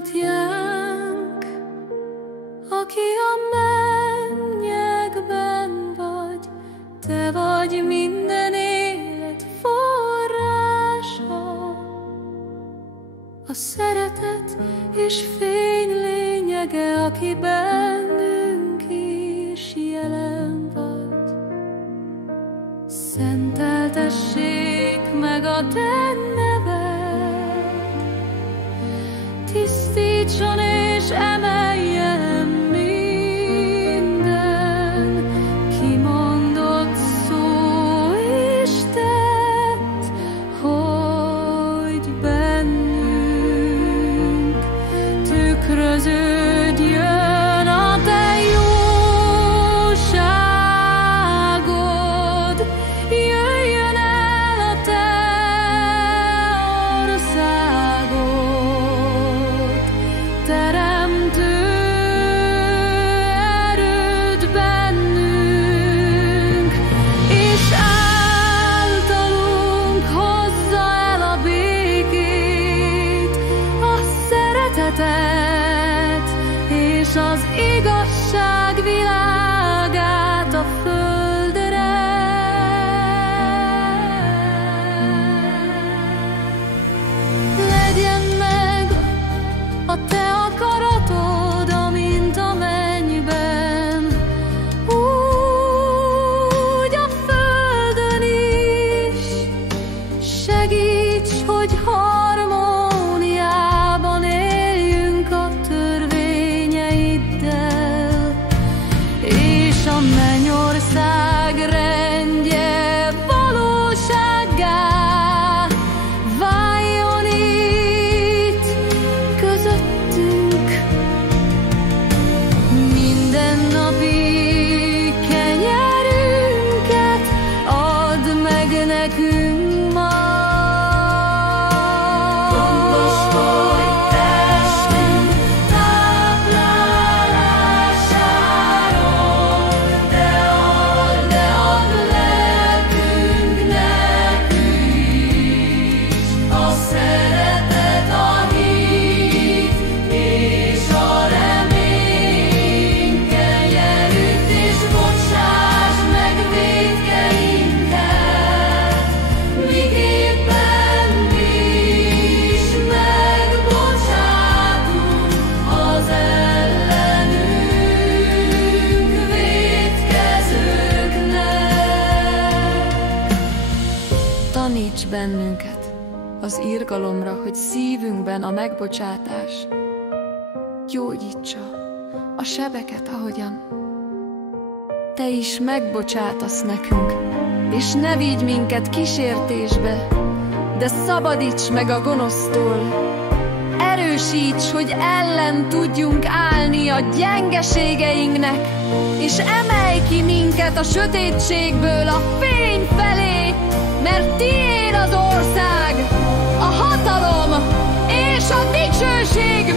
Atyánk, aki a mennyekben vagy, te vagy minden élet forrása. A szeretet és fény lényege, aki bennünk is jelen vagy. Szenteltessék meg a te neved, tisztítson és emeljen minden kimondott szó és tett, hogy bennünk tükröződjön a te jóságod, jöjjön el a te országod, teremtő erőd bennünk, és általunk hozza el a békét, a szeretetet és az igazság világát a földre. Legyen meg a te akaratod, amint a mennyben, úgy a földön is. Segíts, hogy harmóniában éljünk a törvényeiddel, és a mennyország rendje valósággá váljon itt közöttünk. Mindennapi kenyerünket add meg nekünk ma. Gondoskodj testünk táplálásáról, de add lelkünknek is a szeretet, a hit és a remény kenyerét, és bocsáss meg vétkeinket, miképpen mi is megbocsátunk az ellenünk vétkezőknek. Taníts bennünket az irgalomra, hogy szívünkben a megbocsátás gyógyítsa a sebeket, ahogyan te is megbocsátasz nekünk. És ne vigy minket kísértésbe, de szabadíts meg a gonosztól. Erősíts, hogy ellen tudjunk állni a gyengeségeinknek, és emelj ki minket a sötétségből a fény felé, mert tiéd az ország, a hatalom és a dicsőség